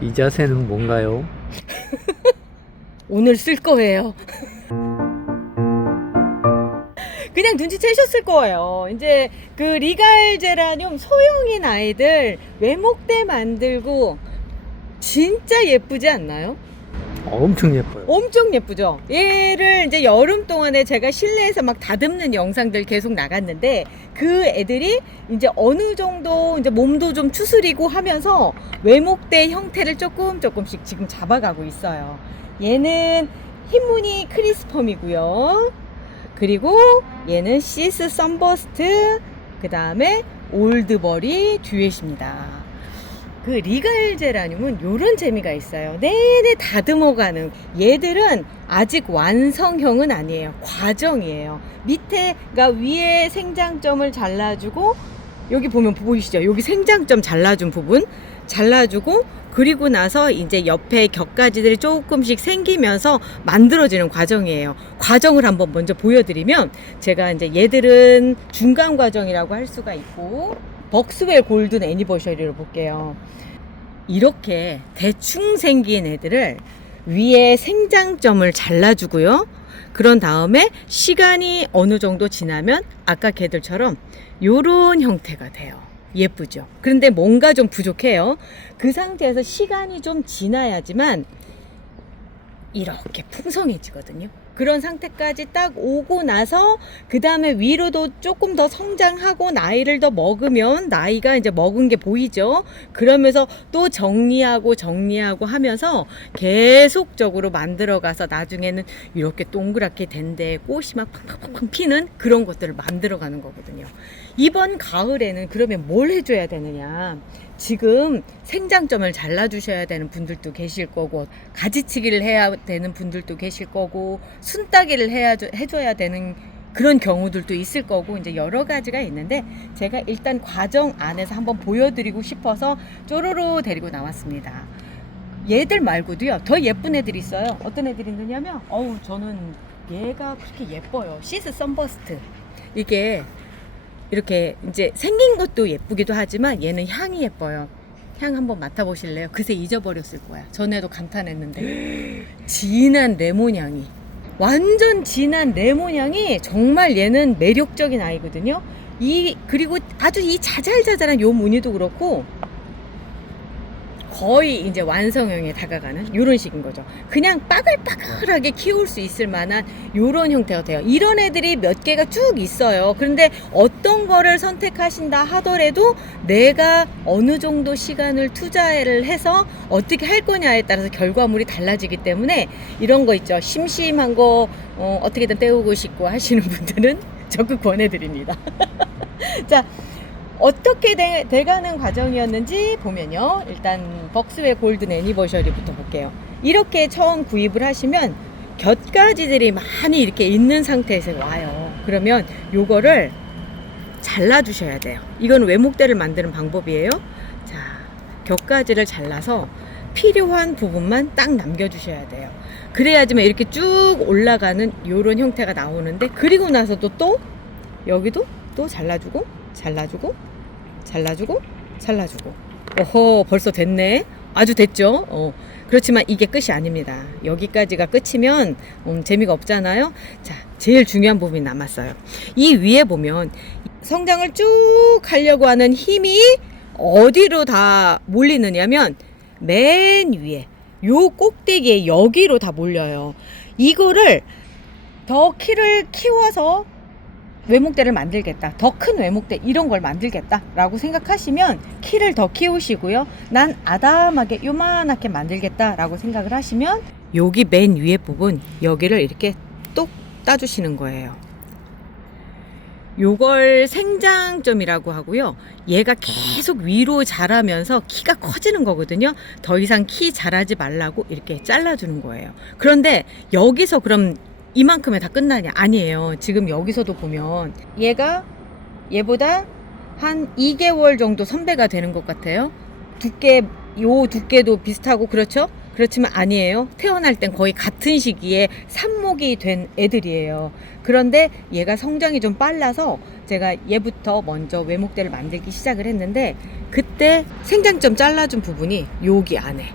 이 자세는 뭔가요? 오늘 쓸 거예요. 그냥 눈치채셨을 거예요. 이제 그 리갈 제라늄 소형인 아이들 외목대 만들고 진짜 예쁘지 않나요? 엄청 예뻐요. 엄청 예쁘죠? 얘를 이제 여름 동안에 제가 실내에서 막 다듬는 영상들 계속 나갔는데 그 애들이 이제 어느 정도 이제 몸도 좀 추스리고 하면서 외목대 형태를 조금 조금씩 지금 잡아가고 있어요. 얘는 흰무늬 크리스펌이고요. 그리고 얘는 시스 썬버스트, 그 다음에 올드버리 듀엣입니다. 그 리갈 제라늄은 요런 재미가 있어요. 내내 다듬어가는 얘들은 아직 완성형은 아니에요. 과정이에요. 밑에, 가 위에 생장점을 잘라주고 여기 보면 보이시죠? 여기 생장점 잘라준 부분 잘라주고 그리고 나서 이제 옆에 격가지들이 조금씩 생기면서 만들어지는 과정이에요. 과정을 한번 먼저 보여드리면 제가 이제 얘들은 중간 과정이라고 할 수가 있고 벅스웰 골든 애니버셔리로 볼게요. 이렇게 대충 생긴 애들을 위에 생장점을 잘라주고요. 그런 다음에 시간이 어느 정도 지나면 아까 걔들처럼 요런 형태가 돼요. 예쁘죠? 그런데 뭔가 좀 부족해요. 그 상태에서 시간이 좀 지나야지만 이렇게 풍성해지거든요. 그런 상태까지 딱 오고 나서 그 다음에 위로도 조금 더 성장하고 나이를 더 먹으면 나이가 이제 먹은 게 보이죠. 그러면서 또 정리하고 정리하고 하면서 계속적으로 만들어가서 나중에는 이렇게 동그랗게 된데 꽃이 막 팡팡팡팡 피는 그런 것들을 만들어가는 거거든요. 이번 가을에는 그러면 뭘 해줘야 되느냐? 지금 생장점을 잘라주셔야 되는 분들도 계실 거고 가지치기를 해야 되는 분들도 계실 거고 순따기를 해야 해줘야 되는 그런 경우들도 있을 거고 이제 여러 가지가 있는데 제가 일단 과정 안에서 한번 보여드리고 싶어서 쪼로로 데리고 나왔습니다. 얘들 말고도요 더 예쁜 애들이 있어요. 어떤 애들이 있느냐면 어우 저는 얘가 그렇게 예뻐요. 시스 썬버스트 이게 이렇게 이제 생긴 것도 예쁘기도 하지만 얘는 향이 예뻐요. 향 한번 맡아보실래요? 그새 잊어버렸을 거야. 전에도 감탄했는데. 진한 레몬 향이. 완전 진한 레몬 향이 정말 얘는 매력적인 아이거든요. 이, 그리고 아주 이 자잘자잘한 요 무늬도 그렇고 거의 이제 완성형에 다가가는 이런 식인 거죠. 그냥 빠글빠글하게 키울 수 있을 만한 이런 형태가 돼요. 이런 애들이 몇 개가 쭉 있어요. 그런데 어떤 거를 선택하신다 하더라도 내가 어느 정도 시간을 투자를 해서 어떻게 할 거냐에 따라서 결과물이 달라지기 때문에 이런 거 있죠. 심심한 거 어, 어떻게든 때우고 싶고 하시는 분들은 적극 권해드립니다. 자, 어떻게 돼, 돼가는 과정이었는지 보면요. 일단 벅스웨 골든 애니버셔리부터 볼게요. 이렇게 처음 구입을 하시면 곁가지들이 많이 이렇게 있는 상태에서 와요. 그러면 요거를 잘라주셔야 돼요. 이건 외목대를 만드는 방법이에요. 자, 곁가지를 잘라서 필요한 부분만 딱 남겨주셔야 돼요. 그래야지만 이렇게 쭉 올라가는 요런 형태가 나오는데 그리고 나서도 또 여기도 또 잘라주고 잘라주고 잘라주고 잘라주고. 오호 벌써 됐네. 아주 됐죠? 어. 그렇지만 이게 끝이 아닙니다. 여기까지가 끝이면 음, 재미가 없잖아요? 자 제일 중요한 부분이 남았어요. 이 위에 보면 성장을 쭉 하려고 하는 힘이 어디로 다 몰리느냐면 맨 위에 요 꼭대기에 여기로 다 몰려요. 이거를 더 키를 키워서 외목대를 만들겠다. 더 큰 외목대 이런 걸 만들겠다라고 생각하시면 키를 더 키우시고요. 난 아담하게 요만하게 만들겠다라고 생각을 하시면 여기 맨 위에 부분 여기를 이렇게 똑 따주시는 거예요. 요걸 생장점이라고 하고요. 얘가 계속 위로 자라면서 키가 커지는 거거든요. 더 이상 키 자라지 말라고 이렇게 잘라주는 거예요. 그런데 여기서 그럼 이만큼에 다 끝나냐? 아니에요. 지금 여기서도 보면 얘가 얘보다 한 2개월 정도 선배가 되는 것 같아요. 두께, 요 두께도 비슷하고 그렇죠? 그렇지만 아니에요. 태어날 땐 거의 같은 시기에 삽목이 된 애들이에요. 그런데 얘가 성장이 좀 빨라서 제가 얘부터 먼저 외목대를 만들기 시작을 했는데 그때 생장점 잘라준 부분이 여기 안에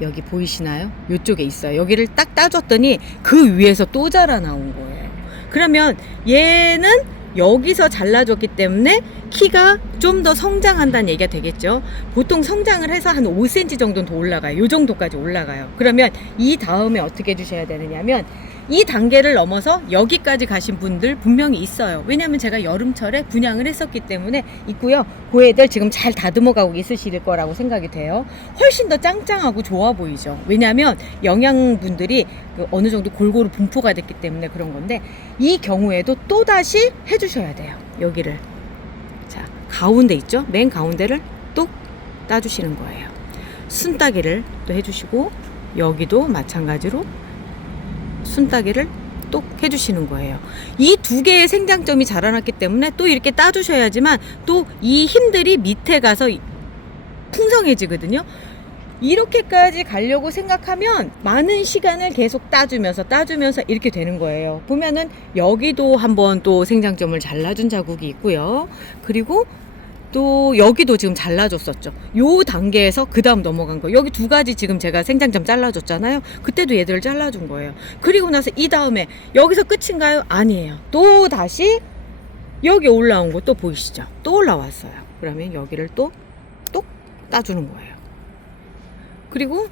여기 보이시나요? 이쪽에 있어요. 여기를 딱 따줬더니 그 위에서 또 자라 나온 거예요. 그러면 얘는 여기서 잘라줬기 때문에 키가 좀 더 성장한다는 얘기가 되겠죠. 보통 성장을 해서 한 5cm 정도는 더 올라가요. 이 정도까지 올라가요. 그러면 이 다음에 어떻게 해주셔야 되느냐면 이 단계를 넘어서 여기까지 가신 분들 분명히 있어요. 왜냐하면 제가 여름철에 분양을 했었기 때문에 있고요. 그 애들 지금 잘 다듬어 가고 있으실 거라고 생각이 돼요. 훨씬 더 짱짱하고 좋아 보이죠. 왜냐하면 영양분들이 그 어느 정도 골고루 분포가 됐기 때문에 그런 건데 이 경우에도 또 다시 해주셔야 돼요. 여기를 자 가운데 있죠. 맨 가운데를 뚝 따주시는 거예요. 순따기를 또 해주시고 여기도 마찬가지로 순따기를 똑 해주시는 거예요. 이 두 개의 생장점이 자라났기 때문에 또 이렇게 따주셔야지만 또 이 힘들이 밑에 가서 풍성해지거든요. 이렇게까지 가려고 생각하면 많은 시간을 계속 따주면서 따주면서 이렇게 되는 거예요. 보면은 여기도 한번 또 생장점을 잘라준 자국이 있고요. 그리고 또 여기도 지금 잘라줬었죠. 요 단계에서 그 다음 넘어간 거. 여기 두 가지 지금 제가 생장점 잘라줬잖아요. 그때도 얘들을 잘라준 거예요. 그리고 나서 이 다음에 여기서 끝인가요? 아니에요. 또 다시 여기 올라온 거 또 보이시죠? 또 올라왔어요. 그러면 여기를 또똑 따주는 거예요. 그리고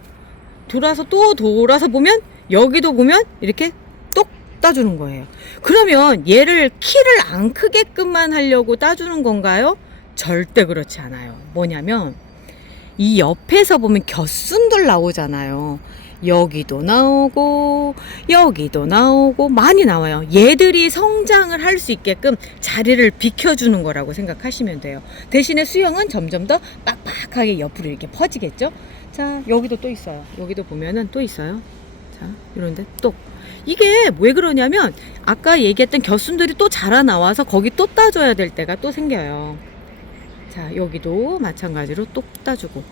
돌아서 또 돌아서 보면 여기도 보면 이렇게 똑 따주는 거예요. 그러면 얘를 키를 안 크게끔만 하려고 따주는 건가요? 절대 그렇지 않아요. 뭐냐면 이 옆에서 보면 겹순들 나오잖아요. 여기도 나오고 여기도 나오고 많이 나와요. 얘들이 성장을 할 수 있게끔 자리를 비켜주는 거라고 생각하시면 돼요. 대신에 수영은 점점 더 빡빡하게 옆으로 이렇게 퍼지겠죠. 자 여기도 또 있어요. 여기도 보면은 또 있어요. 자 이런데 또 이게 왜 그러냐면 아까 얘기했던 겹순들이 또 자라 나와서 거기 또 따줘야 될 때가 또 생겨요. 자 여기도 마찬가지로 또 따주고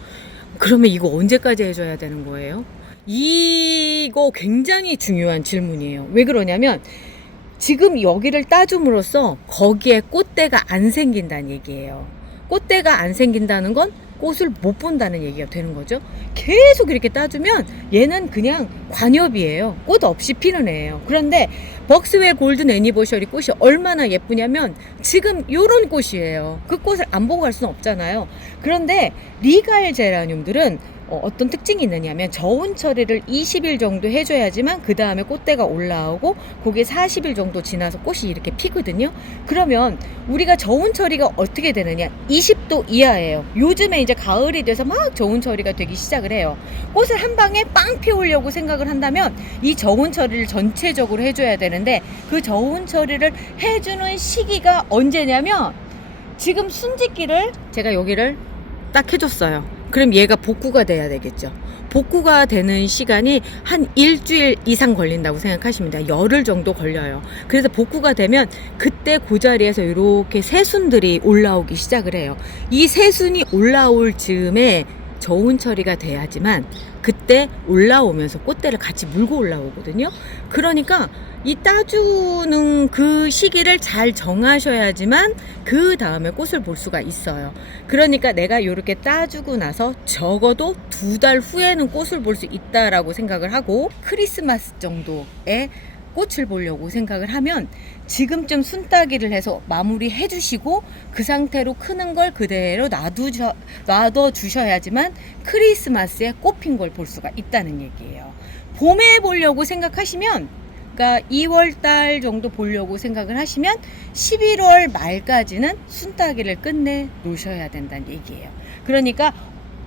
그러면 이거 언제까지 해줘야 되는 거예요? 이거 굉장히 중요한 질문이에요. 왜 그러냐면 지금 여기를 따줌으로써 거기에 꽃대가 안 생긴다는 얘기예요. 꽃대가 안 생긴다는 건 꽃을 못 본다는 얘기가 되는 거죠. 계속 이렇게 따주면 얘는 그냥 관엽이에요. 꽃 없이 피는 애예요. 그런데 벅스웰 골든 애니버셔리 꽃이 얼마나 예쁘냐면 지금 요런 꽃이에요. 그 꽃을 안 보고 갈 수는 없잖아요. 그런데 리갈 제라늄들은 어, 어떤 특징이 있느냐면 저온 처리를 20일 정도 해줘야지만 그 다음에 꽃대가 올라오고 그게 40일 정도 지나서 꽃이 이렇게 피거든요. 그러면 우리가 저온 처리가 어떻게 되느냐? 20도 이하예요. 요즘에 이제 가을이 돼서 막 저온 처리가 되기 시작을 해요. 꽃을 한 방에 빵 피우려고 생각을 한다면 이 저온 처리를 전체적으로 해줘야 되는데 그 저온 처리를 해주는 시기가 언제냐면 지금 순짓기를 제가 여기를 딱 해줬어요. 그럼 얘가 복구가 돼야 되겠죠. 복구가 되는 시간이 한 일주일 이상 걸린다고 돼요. 열흘 정도 걸려요. 그래서 복구가 되면 그때 그 자리에서 이렇게 새순들이 올라오기 시작을 해요. 이 새순이 올라올 즈음에 저온 처리가 돼야지만 그때 올라오면서 꽃대를 같이 물고 올라오거든요. 그러니까 이 따주는 그 시기를 잘 정하셔야지만 그 다음에 꽃을 볼 수가 있어요. 그러니까 내가 이렇게 따주고 나서 적어도 두 달 후에는 꽃을 볼 수 있다라고 생각을 하고 크리스마스 정도에 꽃을 보려고 생각을 하면 지금쯤 순따기를 해서 마무리 해주시고 그 상태로 크는 걸 그대로 놔두셔, 놔둬 주셔야지만 크리스마스에 꽃핀 걸 볼 수가 있다는 얘기예요. 봄에 보려고 생각하시면 그러니까 2월 달 정도 보려고 생각을 하시면 11월 말까지는 순따기를 끝내 놓으셔야 된다는 얘기예요. 그러니까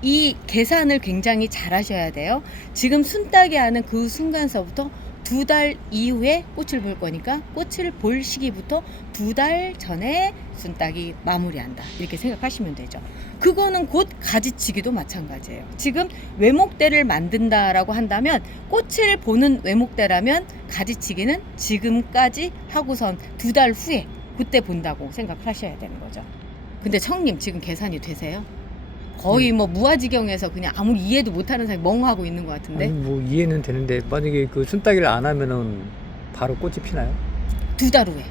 이 계산을 굉장히 잘 하셔야 돼요. 지금 순따기 하는 그 순간서부터 두 달 이후에 꽃을 볼 거니까 꽃을 볼 시기부터 두 달 전에 순따기 마무리한다. 이렇게 생각하시면 되죠. 그거는 곧 가지치기도 마찬가지예요. 지금 외목대를 만든다라고 한다면 꽃을 보는 외목대라면 가지치기는 지금까지 하고선 두 달 후에 그때 본다고 생각하셔야 되는 거죠. 근데 청님 지금 계산이 되세요? 거의 뭐 무아지경에서 그냥 아무리 이해도 못하는 사람이 멍하고 있는 것 같은데 아니 뭐 이해는 되는데 만약에 그 순따기를 안 하면은 바로 꽃이 피나요? 두 달 후에.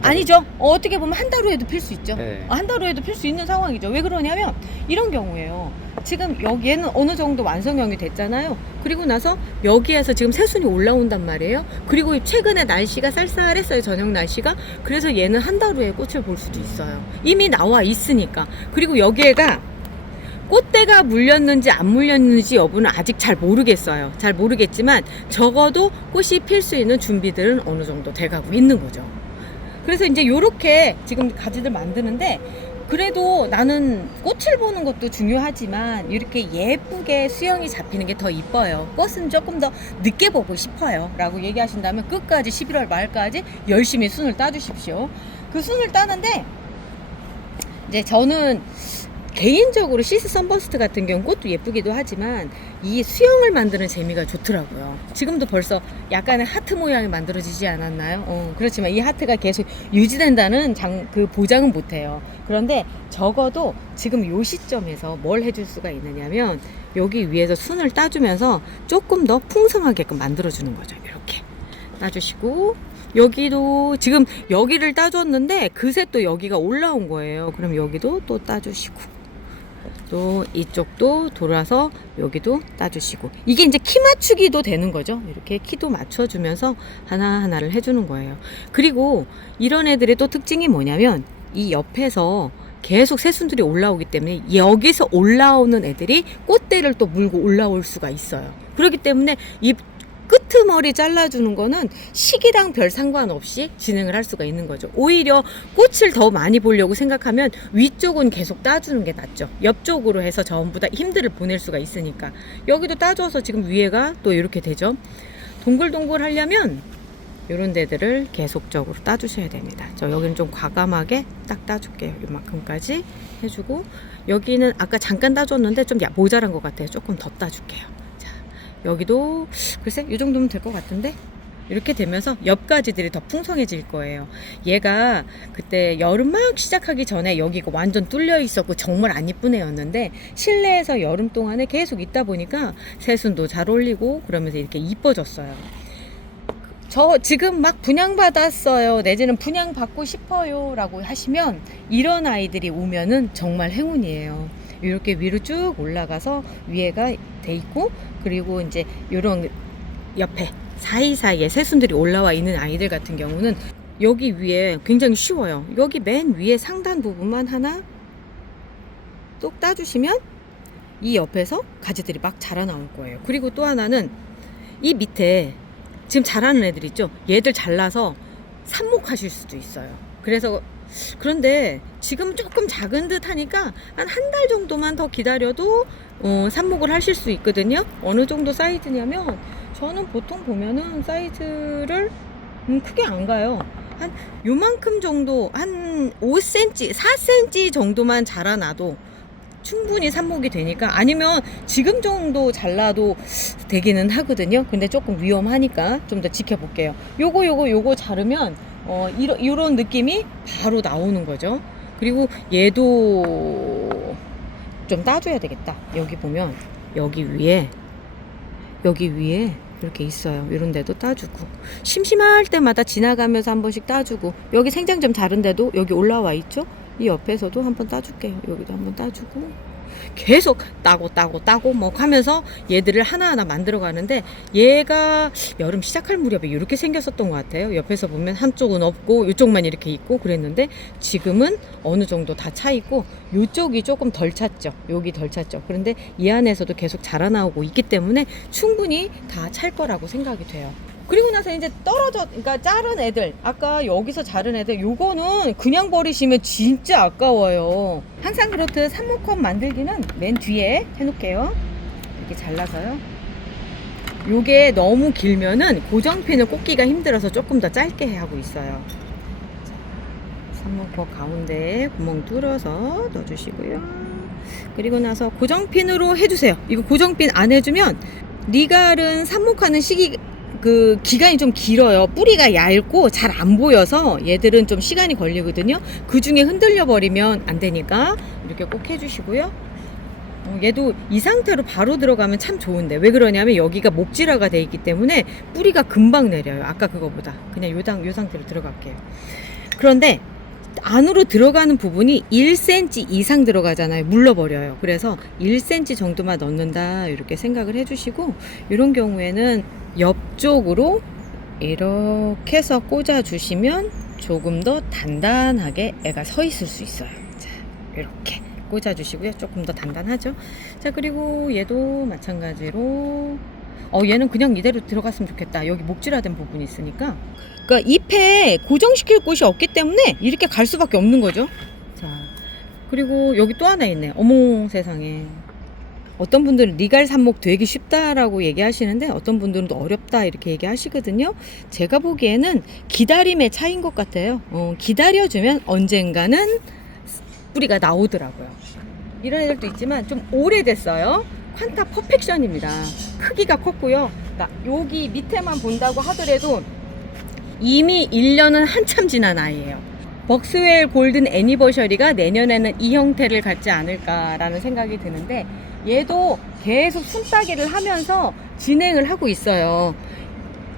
아니죠. 어, 떻게 보면 한 달 후에도 필 수 있죠. 네. 한 달 후에도 필 수 있는 상황이죠. 왜 그러냐면 이런 경우에요. 지금 여기에는 어느 정도 완성형이 됐잖아요. 그리고 나서 여기에서 지금 새순이 올라온단 말이에요. 그리고 최근에 날씨가 쌀쌀했어요. 저녁 날씨가. 그래서 얘는 한 달 후에 꽃을 볼 수도 있어요. 이미 나와 있으니까. 그리고 여기에가 꽃대가 물렸는지 안 물렸는지 여부는 아직 잘 모르겠어요. 잘 모르겠지만 적어도 꽃이 필 수 있는 준비들은 어느 정도 돼가고 있는 거죠. 그래서 이제 요렇게 지금 가지들 만드는데 그래도 나는 꽃을 보는 것도 중요하지만 이렇게 예쁘게 수영이 잡히는 게 더 이뻐요. 꽃은 조금 더 늦게 보고 싶어요. 라고 얘기하신다면 끝까지 11월 말까지 열심히 순을 따주십시오. 그 순을 따는데 이제 저는 개인적으로 시스 선버스트 같은 경우 꽃도 예쁘기도 하지만 이 수영을 만드는 재미가 좋더라고요. 지금도 벌써 약간의 하트 모양이 만들어지지 않았나요? 어, 그렇지만 이 하트가 계속 유지된다는 장, 그 보장은 못해요. 그런데 적어도 지금 요 시점에서 뭘 해줄 수가 있느냐면 여기 위에서 순을 따주면서 조금 더 풍성하게끔 만들어주는 거죠. 이렇게 따주시고 여기도 지금 여기를 따줬는데 그새 또 여기가 올라온 거예요. 그럼 여기도 또 따주시고 또 이쪽도 돌아서 여기도 따주시고 이게 이제 키 맞추기도 되는 거죠. 이렇게 키도 맞춰주면서 하나하나를 해주는 거예요. 그리고 이런 애들의 또 특징이 뭐냐면 이 옆에서 계속 새순들이 올라오기 때문에 여기서 올라오는 애들이 꽃대를 또 물고 올라올 수가 있어요. 그렇기 때문에 이 끄트머리 잘라주는 거는 시기랑 별 상관없이 진행을 할 수가 있는 거죠. 오히려 꽃을 더 많이 보려고 생각하면 위쪽은 계속 따주는 게 낫죠. 옆쪽으로 해서 전부 다 힘들을 보낼 수가 있으니까. 여기도 따줘서 지금 위에가 또 이렇게 되죠. 동글동글 하려면 이런 데들을 계속적으로 따주셔야 됩니다. 저 여기는 좀 과감하게 딱 따줄게요. 이만큼까지 해주고 여기는 아까 잠깐 따줬는데 좀 야- 모자란 것 같아요. 조금 더 따줄게요. 자 여기도 글쎄 이 정도면 될 것 같은데 이렇게 되면서 옆가지들이 더 풍성해질 거예요. 얘가 그때 여름 막 시작하기 전에 여기가 완전 뚫려 있었고 정말 안 이쁜 애였는데 실내에서 여름 동안에 계속 있다 보니까 새순도 잘 올리고 그러면서 이렇게 이뻐졌어요. 저 지금 막 분양받았어요. 내지는 분양받고 싶어요. 라고 하시면 이런 아이들이 오면은 정말 행운이에요. 이렇게 위로 쭉 올라가서 위에가 돼 있고 그리고 이제 이런 옆에 사이사이에 새순들이 올라와 있는 아이들 같은 경우는 여기 위에 굉장히 쉬워요. 여기 맨 위에 상단 부분만 하나 똑 따주시면 이 옆에서 가지들이 막 자라나올 거예요. 그리고 또 하나는 이 밑에 지금 자라는 애들 있죠? 얘들 잘라서 삽목하실 수도 있어요. 그래서 그런데 지금 조금 작은 듯 하니까 한 한 달 정도만 더 기다려도 어, 삽목을 하실 수 있거든요. 어느 정도 사이즈냐면 저는 보통 보면은 사이즈를 음, 크게 안 가요. 한 요만큼 정도 한 5cm, 4cm 정도만 자라나도 충분히 삽목이 되니까 아니면 지금 정도 잘라도 되기는 하거든요. 근데 조금 위험하니까 좀 더 지켜볼게요. 요거 요거 요거 자르면 어 이런 이런 느낌이 바로 나오는 거죠. 그리고 얘도 좀 따줘야 되겠다. 여기 보면 여기 위에 여기 위에 이렇게 있어요. 이런 데도 따주고 심심할 때마다 지나가면서 한 번씩 따주고 여기 생장 좀 자른 데도 여기 올라와 있죠. 이 옆에서도 한번 따줄게요. 여기도 한번 따주고 계속 따고 따고 따고 뭐 하면서 얘들을 하나하나 만들어 가는데 얘가 여름 시작할 무렵에 이렇게 생겼었던 것 같아요. 옆에서 보면 한쪽은 없고 이쪽만 이렇게 있고 그랬는데 지금은 어느 정도 다 차 있고 이쪽이 조금 덜 찼죠. 여기 덜 찼죠. 그런데 이 안에서도 계속 자라나오고 있기 때문에 충분히 다 찰 거라고 생각이 돼요. 그리고 나서 이제 떨어져, 그러니까 자른 애들, 아까 여기서 자른 애들, 요거는 그냥 버리시면 진짜 아까워요. 항상 그렇듯 삽목컵 만들기는 맨 뒤에 해놓을게요. 이렇게 잘라서요. 요게 너무 길면은 고정핀을 꽂기가 힘들어서 조금 더 짧게 하고 있어요. 자, 삽목컵 가운데에 구멍 뚫어서 넣어주시고요. 그리고 나서 고정핀으로 해주세요. 이거 고정핀 안 해주면 리갈은 삽목하는 시기 그 기간이 좀 길어요. 뿌리가 얇고 잘 안 보여서 얘들은 좀 시간이 걸리거든요. 그 중에 흔들려 버리면 안 되니까 이렇게 꼭 해주시고요. 어, 얘도 이 상태로 바로 들어가면 참 좋은데 왜 그러냐면 여기가 목질화가 돼 있기 때문에 뿌리가 금방 내려요. 아까 그거보다 그냥 요당 요 상태로 들어갈게요. 그런데 안으로 들어가는 부분이 1cm 이상 들어가잖아요. 물러버려요. 그래서 1cm 정도만 넣는다. 이렇게 생각을 해주시고, 이런 경우에는 옆쪽으로 이렇게 해서 꽂아 주시면 조금 더 단단하게 애가 서 있을 수 있어요. 자, 이렇게 꽂아 주시고요. 조금 더 단단하죠. 자, 그리고 얘도 마찬가지로, 어, 얘는 그냥 이대로 들어갔으면 좋겠다. 여기 목질화된 부분이 있으니까. 그러니까 잎에 고정시킬 곳이 없기 때문에 이렇게 갈 수밖에 없는 거죠. 자, 그리고 여기 또 하나 있네. 어머 세상에. 어떤 분들은 리갈 삽목 되기 쉽다라고 얘기하시는데 어떤 분들은 또 어렵다 이렇게 얘기하시거든요. 제가 보기에는 기다림의 차이인 것 같아요. 어, 기다려주면 언젠가는 뿌리가 나오더라고요. 이런 애들도 있지만 좀 오래됐어요. 퀀타 퍼펙션입니다. 크기가 컸고요. 그러니까 여기 밑에만 본다고 하더라도 이미 1년은 한참 지난 아이예요. 벅스웰 골든 애니버셔리가 내년에는 이 형태를 갖지 않을까라는 생각이 드는데 얘도 계속 순따기를 하면서 진행을 하고 있어요.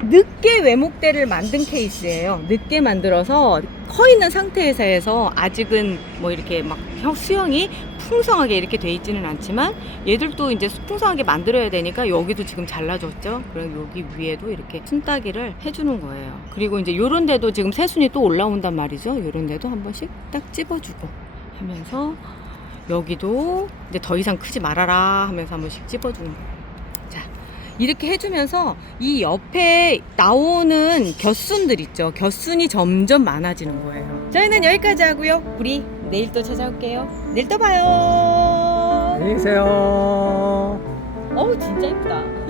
늦게 외목대를 만든 케이스예요. 늦게 만들어서 커 있는 상태에서 해서 아직은 뭐 이렇게 막 형- 수영이 풍성하게 이렇게 돼 있지는 않지만 얘들도 이제 풍성하게 만들어야 되니까 여기도 지금 잘라줬죠. 그리고 여기 위에도 이렇게 순따기를 해주는 거예요. 그리고 이제 요런 데도 지금 새순이 또 올라온단 말이죠. 요런 데도 한 번씩 딱 찝어주고 하면서 여기도 이제 더 이상 크지 말아라 하면서 한 번씩 찝어주는 거예요. 이렇게 해주면서 이 옆에 나오는 겨순들 있죠. 겨순이 점점 많아지는 거예요. 저희는 여기까지 하고요. 우리 내일 또 찾아올게요. 내일 또 봐요. 안녕히 계세요. 어우 진짜 예쁘다.